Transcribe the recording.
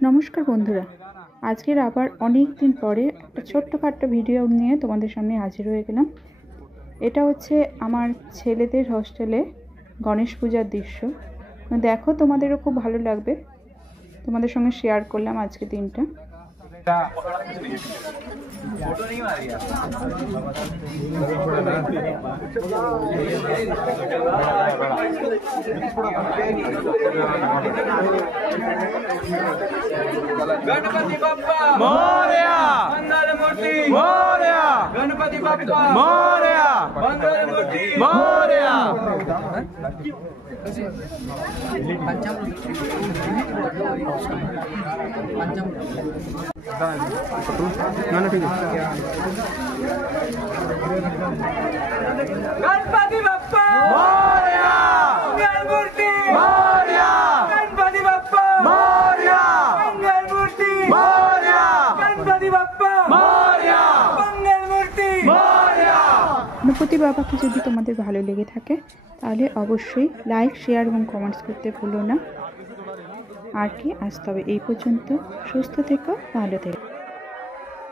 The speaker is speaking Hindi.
नमस्कार बंधुरा आजकेर आबार अनेक दिन परे एक छोट्टखाट्टो भिडियो निये तोमादेर सामने हाजिर हये गेलाम। एटा होच्छे आमार छेलेदेर हस्टेले गणेश पूजार दृश्य। देखो तोमादेरो खूब भालो लागबे। तोमादेर संगे शेयार करलाम आजकेर दिनटा। गणपति बाप्पा मोरया, मंगल मूर्ति मोरया, गणपति बाप्पा मोरया, मंगल मूर्ति मोरया। गणपति बाप्पा मोरया, मंगल मूर्ति मोरया, गणपति बाप्पा मोरया, मंगल मूर्ति मोरया, गणपति बाप्पा मोरया, मंगल मूर्ति मोरया। गणपति बाबाके यदि तोमादेर भालो लेगे थाके ताहले अवश्यई लाइक शेयर एबं कमेंट्स करते भुलो ना। आर कि आज तबे एई पर्यन्त। सुस्थ থেকো, ভালো থেকো।